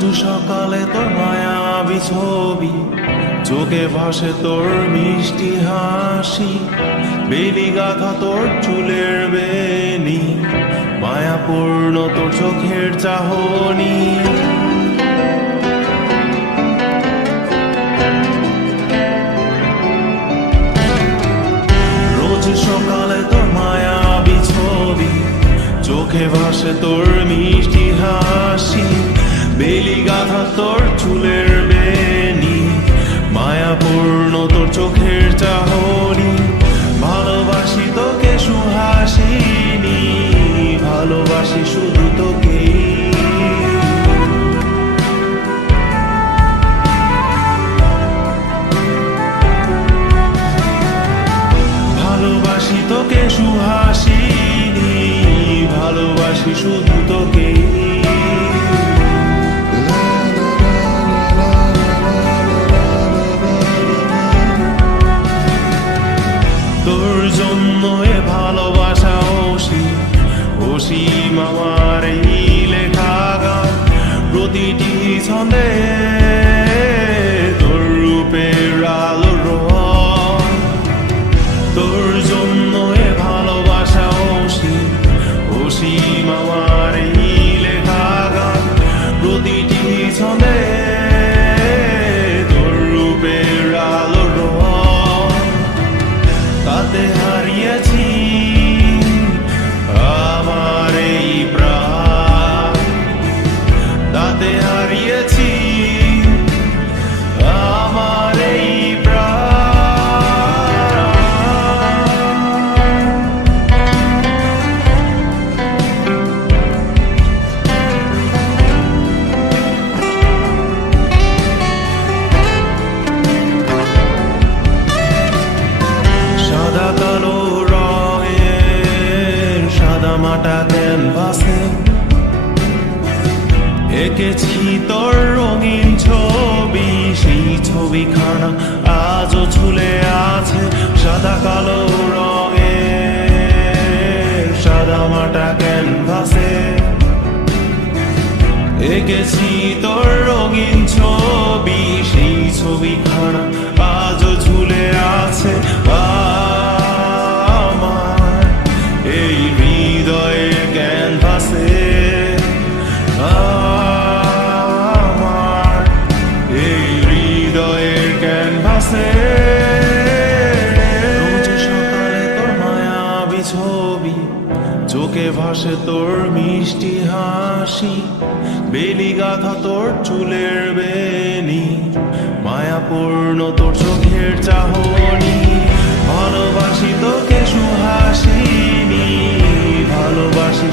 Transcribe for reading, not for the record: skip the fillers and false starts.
রোজ সকালে তোর মায়াবী ছবি, চোখে ভাসে তোর মিষ্টি হাসি, বেলি গাথা তোর চুলের বেনি, মায়াপূর্ণ তোর চোখের চাহনি। রোজ সকালে তোর মায়াবী ছবি, চোখে ভাসে তোর মিষ্টি হাসি, বেলি গাথা তোর চুলের বেনি, মায়াপূর্ণ তোর চোখের চাহনি। ভালোবাসি তোকে সুহাসিনী, ভালোবাসি শুধু তোকে। ভালোবাসি তোকে সুহাসিনী, ভালোবাসি শুধু তোকে। তোর জন্য এ ভালোবাসা অসীম, অসীম আমার এই লেখা গান, প্রতিটি ছন্দে তোর রূপের আলো রং। তোর জন্য এ ভালোবাসা অসীম, অসীম আমার এই লেখা গান, প্রতিটি ছন্দে তোর রূপের আলো রং। তাতে হারিয়েছি আমার এই প্রাণ, তাতে হারিয়েছি আমার এই প্রাণ। সাদা কালো রঙের সাদা মাটা ক্যানভাসে এঁকেছি তোর রঙিন ছবি, সেই ছবিখানা আজও ঝুলে আছে। সাদা কালো রঙের সাদা মাটা ক্যানভাসে এঁকেছি তোর রঙিন ছবি, সেই ছবিখানা আজও ঝুলে আছে আমার এই হৃদয়ের ক্যানভাসে। আমার এই হৃদয়ের ক্যানভাসে। রোজ সকালে তোর মায়াবী ছবি, চোখে ভাসে তোর মিষ্টি হাসি, বেলি গাথা তোর চুলের বেনি, মায়াপূর্ণ তোর চোখের চাহনি। ভালোবাসি তোকে সুহাসিনী, ভালোবাসি